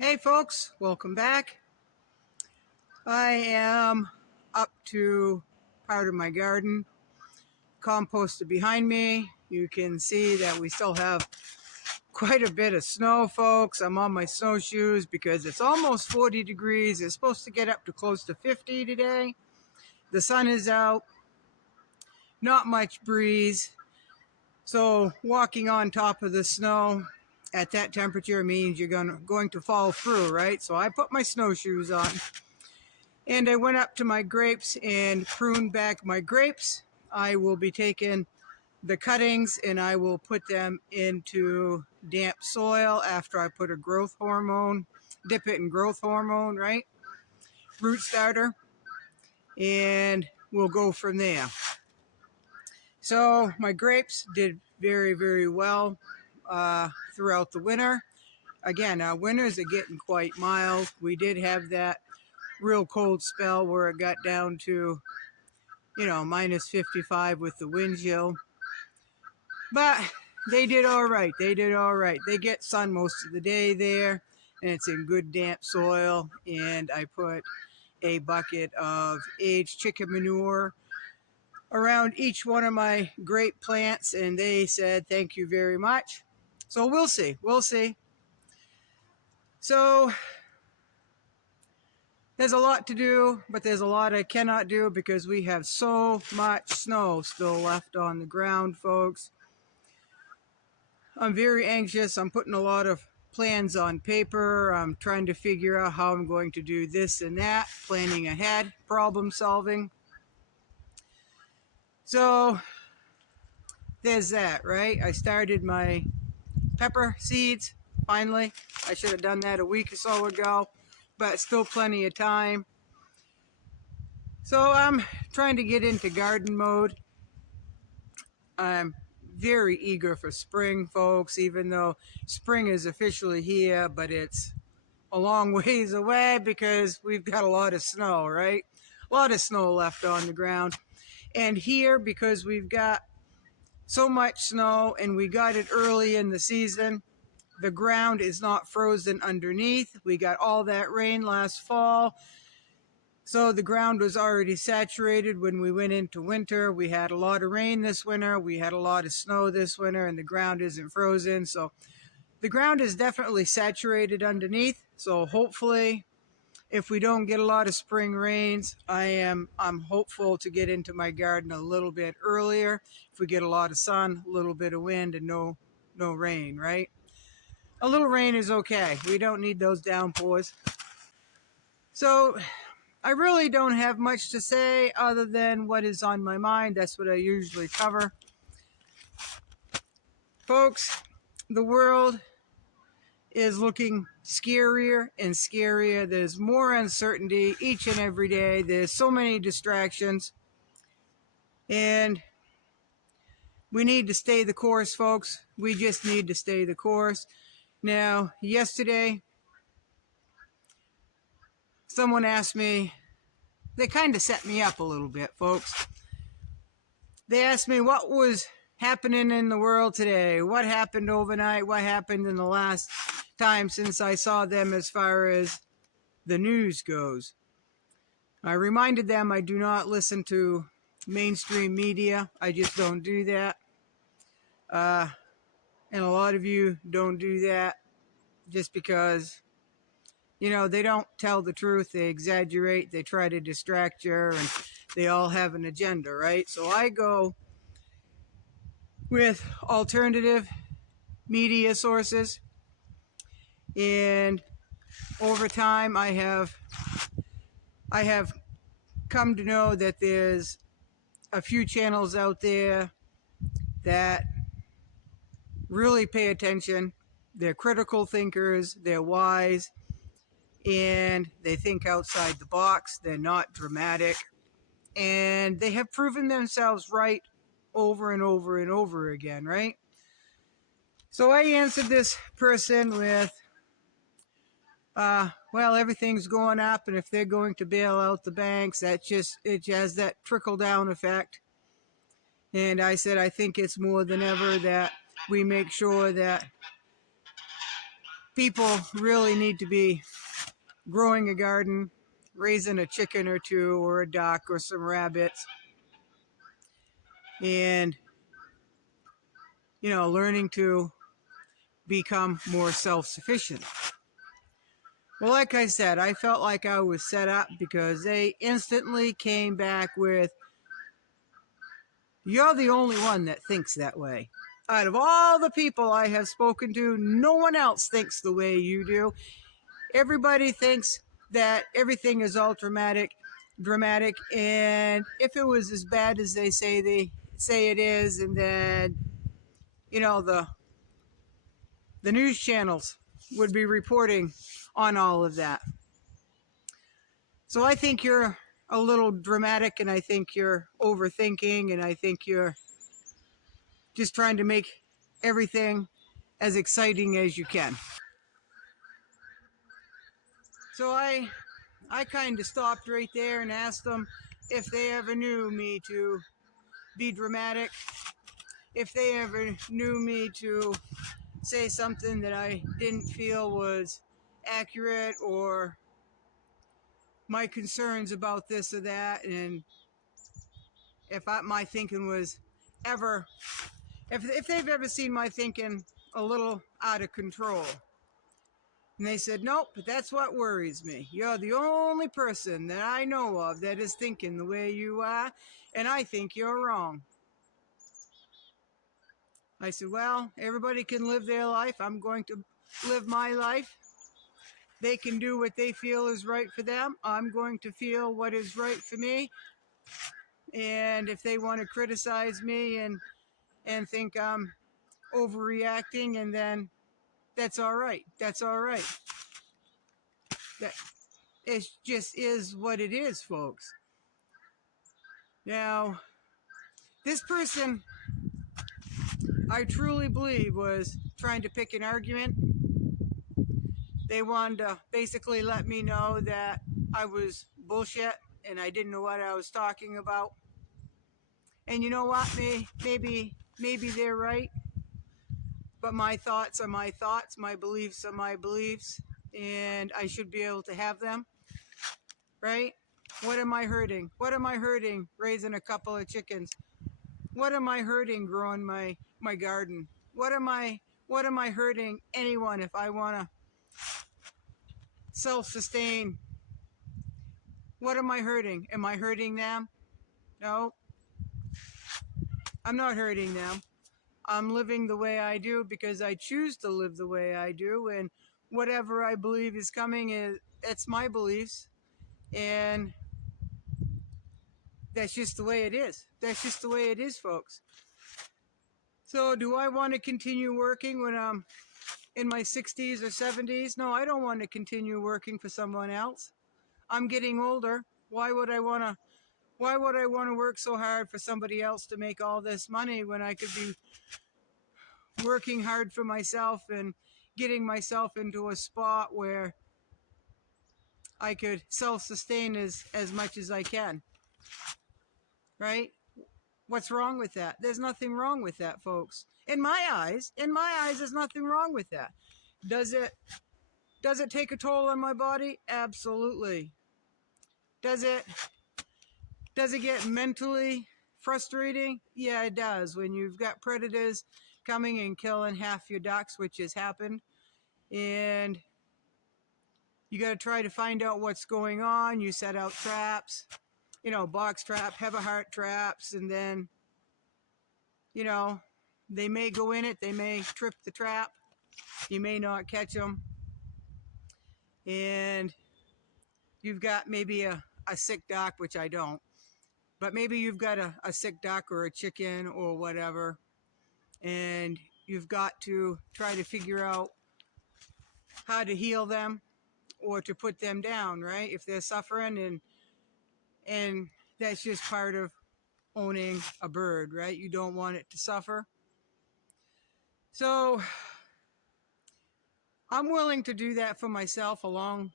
Hey folks, welcome back. I am up to part of my garden, composted behind me. You can see that we still have quite a bit of snow, folks. I'm on my snowshoes because it's almost 40 degrees. It's supposed to get up to close to 50 today. The sun is out, not much breeze. So walking on top of the snow at that temperature means you're going to fall through, right? So I put my snowshoes on. And I went up to my grapes and pruned back my grapes. I will be taking the cuttings and I will put them into damp soil after I put a growth hormone, dip it in growth hormone, right? Root starter. And we'll go from there. So my grapes did very, very well throughout the winter. Again, our winters are getting quite mild. We did have that real cold spell where it got down to minus 55 with the wind chill. But they did all right. They did all right. They get sun most of the day there, and it's in good damp soil. And I put a bucket of aged chicken manure around each one of my grape plants, and they said thank you very much. So we'll see. We'll see. So there's a lot to do, but there's a lot I cannot do because we have so much snow still left on the ground, folks. I'm very anxious. I'm putting a lot of plans on paper. I'm trying to figure out how I'm going to do this and that, planning ahead, problem solving. So there's that, right? I started my pepper seeds, finally. I should have done that a week or so ago, but still plenty of time. So I'm trying to get into garden mode. I'm very eager for spring, folks, even though spring is officially here, but it's a long ways away because we've got a lot of snow, right? A lot of snow left on the ground. And here, because we've got so much snow and we got it early in the season, the ground is not frozen underneath. We got all that rain last fall. So the ground was already saturated when we went into winter. We had a lot of rain this winter. We had a lot of snow this winter, and the ground isn't frozen. So the ground is definitely saturated underneath. So hopefully, if we don't get a lot of spring rains, I'm hopeful to get into my garden a little bit earlier. If we get a lot of sun, a little bit of wind, and no rain, right? A little rain is okay. We don't need those downpours. So I really don't have much to say other than what is on my mind. That's what I usually cover. Folks, the world is looking scarier and scarier. There's more uncertainty each and every day. There's so many distractions. And we need to stay the course, folks. We just need to stay the course. Now, yesterday, someone asked me, they kind of set me up a little bit, folks. They asked me what was happening in the world today, what happened overnight, what happened in the last time since I saw them as far as the news goes. I reminded them I do not listen to mainstream media. I just don't do that. And a lot of you don't do that just because, they don't tell the truth. They exaggerate. They try to distract you, and they all have an agenda, right? So I go with alternative media sources. And over time, I have come to know that there's a few channels out there that really pay attention. They're critical thinkers. They're wise. And they think outside the box. They're not dramatic. And they have proven themselves right over and over and over again, right? So I answered this person with, well, everything's going up, and if they're going to bail out the banks, it has that trickle-down effect. And I said, I think it's more than ever that we make sure that people really need to be growing a garden, raising a chicken or two or a duck or some rabbits, and learning to become more self-sufficient. Well, like I said, I felt like I was set up because they instantly came back with, "You're the only one that thinks that way. Out of all the people I have spoken to, no one else thinks the way you do. Everybody thinks that everything is all dramatic, and if it was as bad as they say it is, and then the news channels would be reporting on all of that. So I think you're a little dramatic, and I think you're overthinking, and I think you're just trying to make everything as exciting as you can." So I kind of stopped right there and asked them if they ever knew me to be dramatic, if they ever knew me to say something that I didn't feel was accurate, or my concerns about this or that, and if my thinking was ever, if they've ever seen my thinking a little out of control. And they said, "Nope, but that's what worries me. You're the only person that I know of that is thinking the way you are, and I think you're wrong." I said, "Well, everybody can live their life. I'm going to live my life. They can do what they feel is right for them. I'm going to feel what is right for me. And if they want to criticize me and think I'm overreacting, and then that's all right. That's all right. That it just is what it is, folks." Now, this person, I truly believe, was trying to pick an argument. They wanted to basically let me know that I was bullshit and I didn't know what I was talking about. And you know what? Maybe they're right. But my thoughts are my thoughts. My beliefs are my beliefs. And I should be able to have them. Right? What am I hurting? What am I hurting raising a couple of chickens? What am I hurting growing my garden? What am I hurting anyone if I want to self-sustain? What am I hurting? Am I hurting them? No, I'm not hurting them. I'm living the way I do because I choose to live the way I do, and whatever I believe is coming, that's my beliefs, and that's just the way it is. That's just the way it is, folks. So do I want to continue working when I'm in my 60s or 70s? No, I don't want to continue working for someone else. I'm getting older. Why would I want to work so hard for somebody else to make all this money when I could be working hard for myself and getting myself into a spot where I could self-sustain as much as I can? Right? What's wrong with that? There's nothing wrong with that, folks. In my eyes, there's nothing wrong with that. Does it take a toll on my body? Absolutely. Does it get mentally frustrating? Yeah, it does. When you've got predators coming and killing half your ducks, which has happened, and you got to try to find out what's going on. You set out traps, box trap, have a heart traps, and then, they may go in it, they may trip the trap, you may not catch them, and you've got maybe a sick duck, which I don't, but maybe you've got a sick duck or a chicken or whatever, and you've got to try to figure out how to heal them or to put them down, right? If they're suffering, and that's just part of owning a bird, right? You don't want it to suffer. So I'm willing to do that for myself along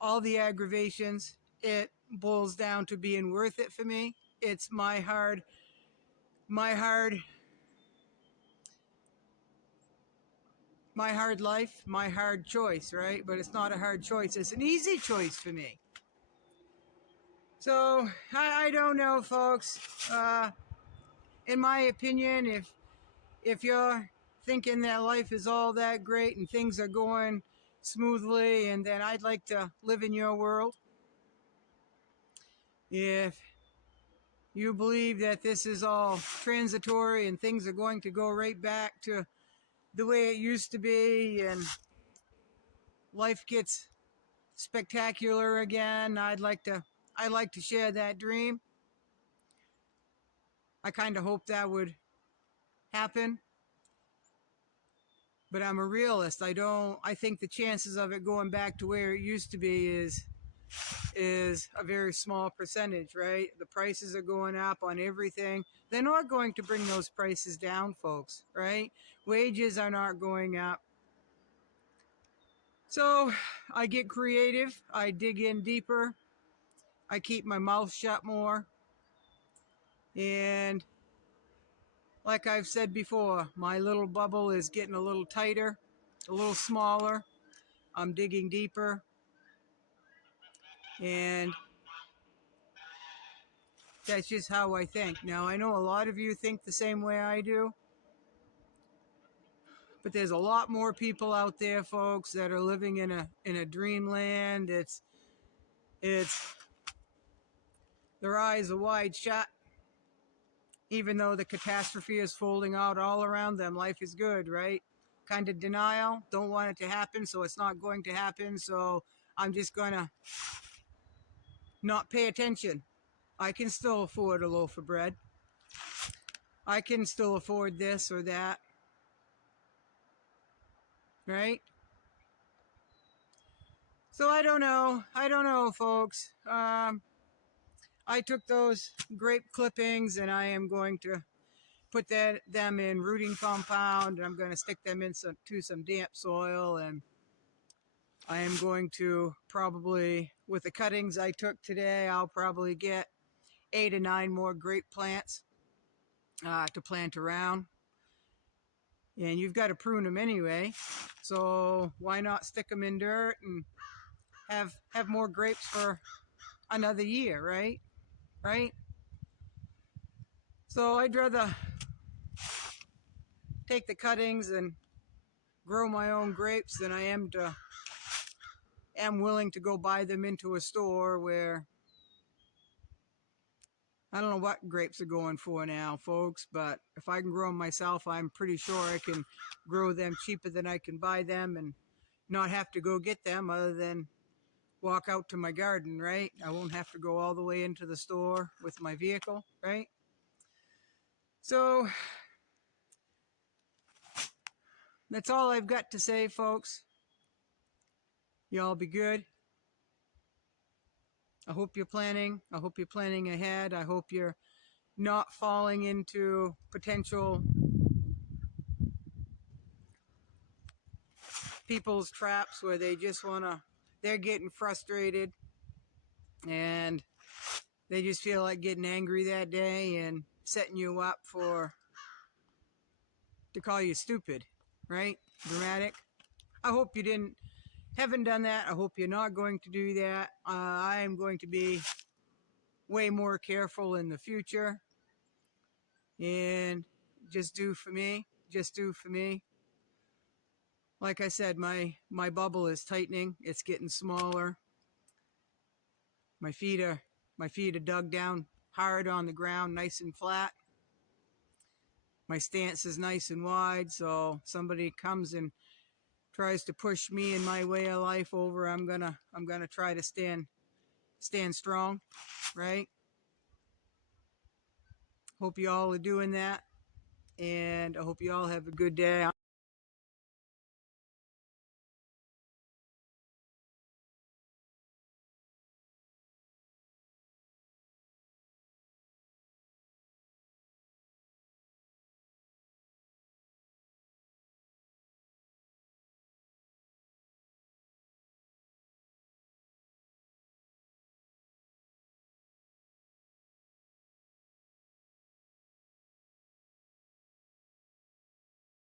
all the aggravations. It boils down to being worth it for me. It's my hard my hard life, my hard choice, right? But it's not a hard choice. It's an easy choice for me. So I don't know, folks. In my opinion, if you're thinking that life is all that great and things are going smoothly, and then I'd like to live in your world. If you believe that this is all transitory and things are going to go right back to the way it used to be and life gets spectacular again, I'd like to share that dream. I kind of hope that would happen, but I'm a realist. I think the chances of it going back to where it used to be is a very small percentage, right? The prices are going up on everything. They're not going to bring those prices down, folks, right? Wages are not going up. So I get creative. I dig in deeper. I keep my mouth shut more. And like I've said before, my little bubble is getting a little tighter, a little smaller. I'm digging deeper. And that's just how I think. Now, I know a lot of you think the same way I do, but there's a lot more people out there, folks, that are living in a dreamland. It's their eyes are wide shut. Even though the catastrophe is folding out all around them, life is good, right? Kind of denial, don't want it to happen, so it's not going to happen, so I'm just gonna not pay attention. I can still afford a loaf of bread. I can still afford this or that, right? So I don't know, folks. I took those grape clippings and I am going to put them in rooting compound. I'm going to stick them in some damp soil, and I am going to probably, with the cuttings I took today, I'll probably get 8 or 9 more grape plants to plant around. And you've got to prune them anyway, so why not stick them in dirt and have more grapes for another year, right? Right? So I'd rather take the cuttings and grow my own grapes than I am willing to go buy them into a store where I don't know what grapes are going for now, folks, but if I can grow them myself, I'm pretty sure I can grow them cheaper than I can buy them and not have to go get them other than walk out to my garden, right? I won't have to go all the way into the store with my vehicle, right? So that's all I've got to say, folks. Y'all be good. I hope you're planning. I hope you're planning ahead. I hope you're not falling into potential people's traps where they're getting frustrated and they just feel like getting angry that day and setting you up to call you stupid, right? Dramatic. I hope you haven't done that. I hope you're not going to do that. I am going to be way more careful in the future and just do for me. Just do for me. Like I said, my bubble is tightening. It's getting smaller. My feet are dug down hard on the ground, nice and flat. My stance is nice and wide, so somebody comes and tries to push me and my way of life over, I'm gonna try to stand strong, right? Hope you all are doing that, and I hope you all have a good day.